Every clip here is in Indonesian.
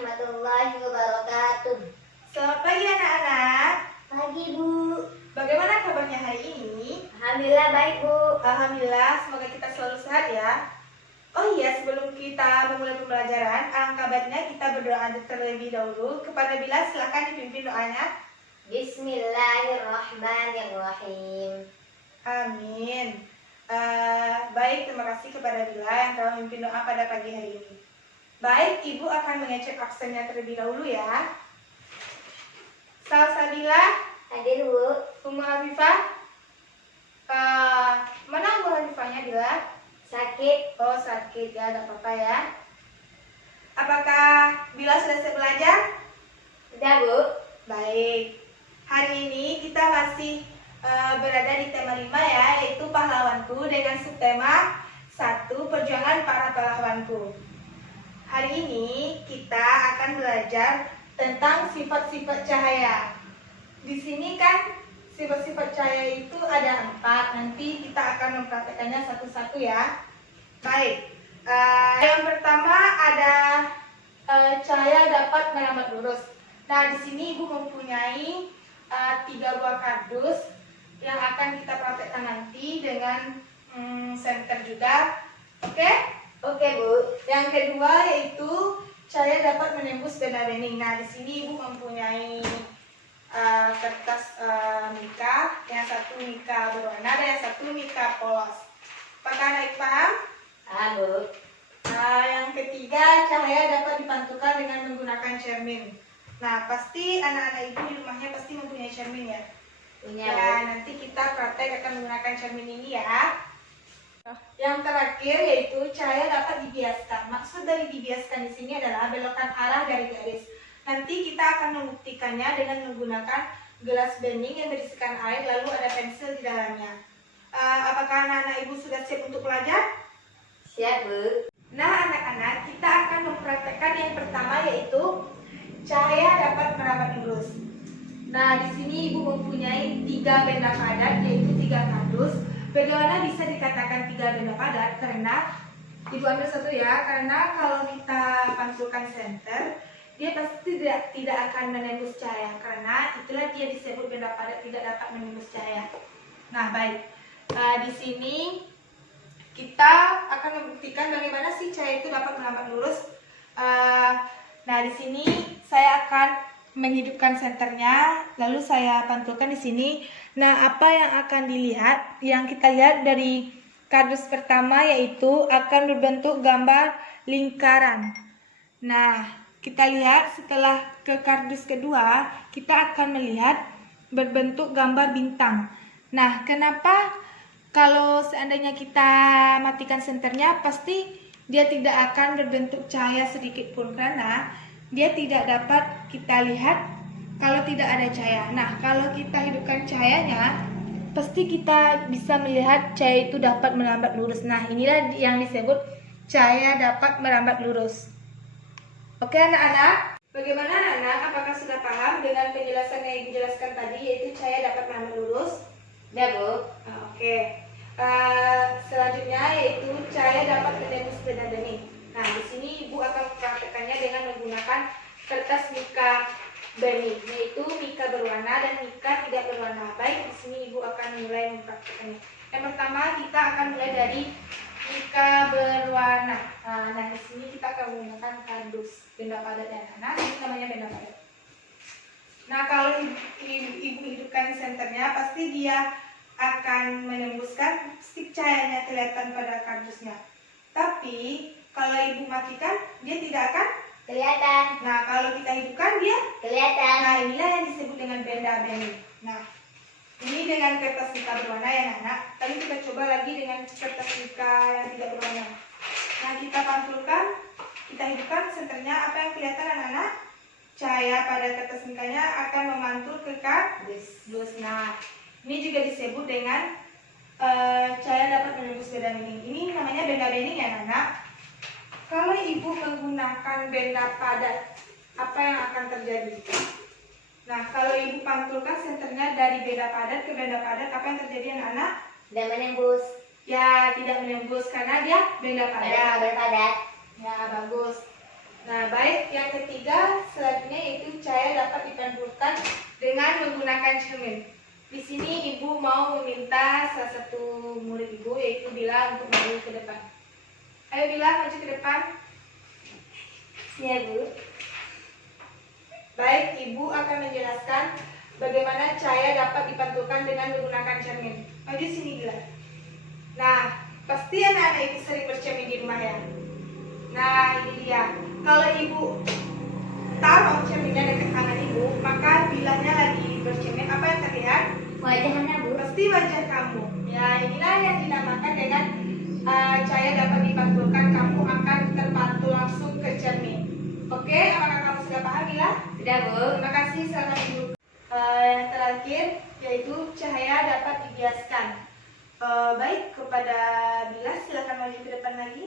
warahmatullahi wabarakatuh. Selamat pagi anak-anak. Pagi Bu. Bagaimana kabarnya hari ini? Alhamdulillah baik Bu. Alhamdulillah, semoga kita selalu sehat ya. Oh iya, sebelum kita memulai pembelajaran, alangkah baiknya kita berdoa terlebih dahulu. Kepada Bila, silakan dipimpin doanya. Bismillahirrahmanirrahim. Amin. Baik, terima kasih kepada Bila yang telah memimpin doa pada pagi hari ini. Baik, Ibu akan mengecek absennya terlebih dahulu ya. Salsabila, Hadir Bu. Ummu Hafifah. Mana Ummu Hafifahnya Bila? Sakit. Oh sakit ya, gak apa-apa ya. Apakah Bila sudah siap belajar? Sudah Bu. Baik. Hari ini kita masih berada di tema 5 ya, yaitu pahlawanku dengan subtema 1 perjuangan para pahlawanku. Hari ini kita akan belajar tentang sifat-sifat cahaya. Di sini kan sifat-sifat cahaya itu ada 4. Nanti kita akan mempraktekannya satu-satu ya. Baik. Yang pertama ada cahaya dapat merambat lurus. Nah, di sini Ibu mempunyai 3 buah kardus yang akan kita praktekkan nanti dengan senter juga. Oke? Oke Bu. Yang kedua yaitu cahaya dapat menembus benda bening. Nah, di sini Ibu mempunyai kertas mika, yang satu mika berwarna dan yang satu mika polos. Apakah anak paham? Paham Bu. Yang ketiga, cahaya dapat dipantulkan dengan menggunakan cermin. Nah, pasti anak-anak Ibu di rumahnya pasti mempunyai cermin ya. Punya Ya, Bu. nanti kita praktek akan menggunakan cermin ini ya. Yang terakhir yaitu cahaya dapat dibiaskan. Maksud dari dibiaskan di sini adalah belokkan arah dari garis. Nanti kita akan membuktikannya dengan menggunakan gelas bening yang berisikan air lalu ada pensil di dalamnya. Apakah anak-anak Ibu sudah siap untuk belajar? Siap Bu. Nah, anak-anak, kita akan mempraktekkan yang pertama yaitu cahaya dapat merambat lurus. Nah, di sini Ibu mempunyai 3 benda padat yaitu 3 kardus. Bagaimana bisa dikatakan 3 benda padat? Karena Ibu ambil satu ya, karena kalau kita pantulkan senter, dia pasti tidak akan menembus cahaya, karena itulah dia disebut benda padat tidak dapat menembus cahaya. Nah, baik. Di sini kita akan membuktikan bagaimana sih cahaya itu dapat merambat lurus. Nah, di sini saya akan menghidupkan senternya, lalu saya pantulkan di sini. Nah, apa yang akan dilihat? Yang kita lihat dari kardus pertama yaitu akan berbentuk gambar lingkaran. Nah, kita lihat setelah ke kardus kedua, kita akan melihat berbentuk gambar bintang. Nah, kenapa kalau seandainya kita matikan senternya, pasti dia tidak akan berbentuk cahaya sedikit pun, karena dia tidak dapat kita lihat kalau tidak ada cahaya. Nah, kalau kita hidupkan cahayanya, pasti kita bisa melihat cahaya itu dapat merambat lurus. Nah, inilah yang disebut cahaya dapat merambat lurus. Oke anak-anak, bagaimana anak-anak? Apakah sudah paham dengan penjelasan yang Ibu jelaskan tadi, yaitu cahaya dapat merambat lurus? Sudah Bu. Oke. Selanjutnya yaitu cahaya dapat menembus benda bening. Nah, di sini Ibu akan mempraktekannya dengan menggunakan kertas mika bening, yaitu mika berwarna dan mika tidak berwarna. Baik, di sini Ibu akan mulai mempraktekannya. Yang pertama kita akan mulai dari mika berwarna. Nah, di sini kita akan menggunakan kardus benda padat ya. Nah, ini namanya benda padat. Nah, kalau Ibu hidupkan senternya, pasti dia akan menembuskan stick cahayanya kelihatan pada kardusnya. Tapi kalau Ibu matikan, dia tidak akan Kelihatan. Nah, kalau kita hidupkan dia Kelihatan. Nah, inilah yang disebut dengan benda bening. Nah, ini dengan kertas mika berwarna ya anak. Tadi kita coba lagi dengan kertas mika yang tidak berwarna. Nah, kita pantulkan, kita hidupkan senternya. Apa yang kelihatan anak-anak? Cahaya pada kertas mikanya akan memantul ke kardus. Nah, ini juga disebut dengan cahaya dapat menembus benda bening. Ini namanya benda bening ya anak. Kalau Ibu menggunakan benda padat, apa yang akan terjadi? Nah, kalau Ibu pantulkan senternya dari benda padat ke benda padat, apa yang terjadi anak-anak? Tidak menembus. Ya, tidak menembus karena dia benda padat. Benda padat. Ya, bagus. Nah, baik, yang ketiga selanjutnya yaitu cahaya dapat dipantulkan dengan menggunakan cermin. Di sini ibu mau meminta salah satu murid ibu yaitu Bila untuk maju ke depan. Ayo Bila, maju ke depan. Siap, Bu. Baik, ibu akan menjelaskan bagaimana cahaya dapat dipantulkan dengan menggunakan cermin. Maju sini Bila. Nah, pasti anak-anak ibu sering bercermin di rumah ya. Nah, ini dia. Kalau ibu taruh cerminnya dekat tangan ibu, maka bilanya lagi bercermin, apa yang terlihat? Wajah anak, Bu. Pasti wajah kamu. Ya, inilah yang dinamakan dengan cahaya dapat dipantulkan. Kamu akan terpantul langsung ke cermin. Oke, apakah kamu sudah paham, Bila? Sudah, Bu. Terima kasih, selamat ibu. Yang terakhir yaitu cahaya dapat dibiaskan. Baik, kepada Bila silakan maju ke depan lagi.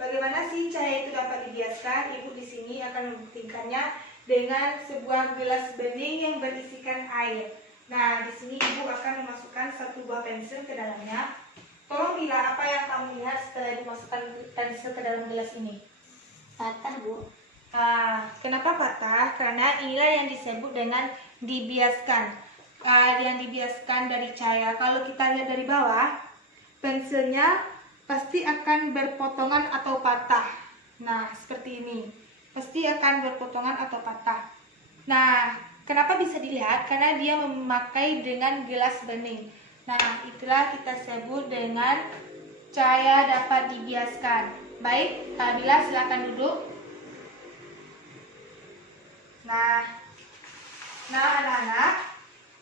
Bagaimana sih cahaya itu dapat dibiaskan? Ibu di sini akan membuktikannya dengan sebuah gelas bening yang berisikan air. Nah, di sini ibu akan memasukkan satu buah pensil ke dalamnya. Tolong Bila, apa yang kamu lihat setelah ibu masukkan pensil ke dalam gelas ini? Patah, Bu. Kenapa patah? Karena inilah yang disebut dengan dibiaskan. Yang dibiaskan dari cahaya. Kalau kita lihat dari bawah, pensilnya pasti akan berpotongan atau patah. Nah, seperti ini. Pasti akan berpotongan atau patah. Nah, kenapa bisa dilihat? Karena dia memakai dengan gelas bening. Nah, itulah kita sebut dengan cahaya dapat dibiaskan. Baik, Bila silakan duduk. Nah, anak-anak,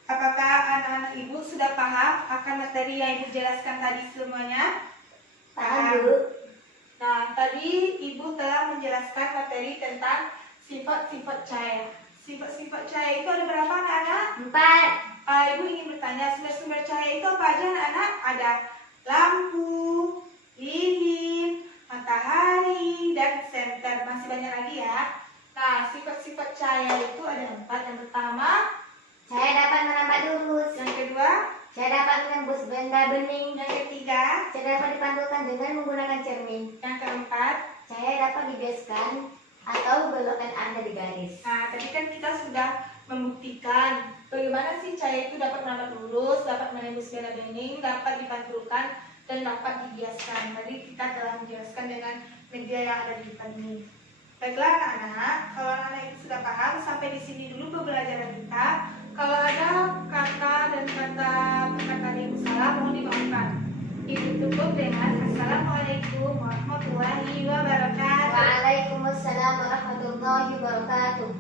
apakah anak-anak ibu sudah paham akan materi yang ibu jelaskan tadi semuanya? Paham, Bu. Nah, tadi ibu telah menjelaskan materi tentang sifat-sifat cahaya. Sifat-sifat cahaya itu ada berapa anak-anak? 4. Ibu ingin bertanya, sumber-sumber cahaya itu apa aja anak-anak? Ada lampu, lilin, matahari, dan senter. Masih banyak lagi ya. Nah, sifat-sifat cahaya itu ada 4. Yang pertama, Saya dapat merambat lurus. yang kedua, Saya dapat menembus benda bening. yang ketiga, Saya dapat dipantulkan dengan menggunakan cermin. yang keempat. Saya dapat dibiaskan atau belokkan Anda di garis. Nah, tadi kan kita sudah membuktikan bagaimana sih cahaya itu dapat merambat lurus, dapat menembus benda bening, dapat dipantulkan, dan dapat dibiaskan. Tadi kita telah menjelaskan dengan media yang ada di depan ini. Baiklah anak-anak, kalau anak-anak itu sudah paham, sampai di sini dulu pembelajaran kita. Kalau ada kata dan kata perkataan yang salah, mohon dimaafkan. Ibu tutup dengan Assalamualaikum warahmatullahi wabarakatuh. Waalaikumsalam warahmatullahi wabarakatuh.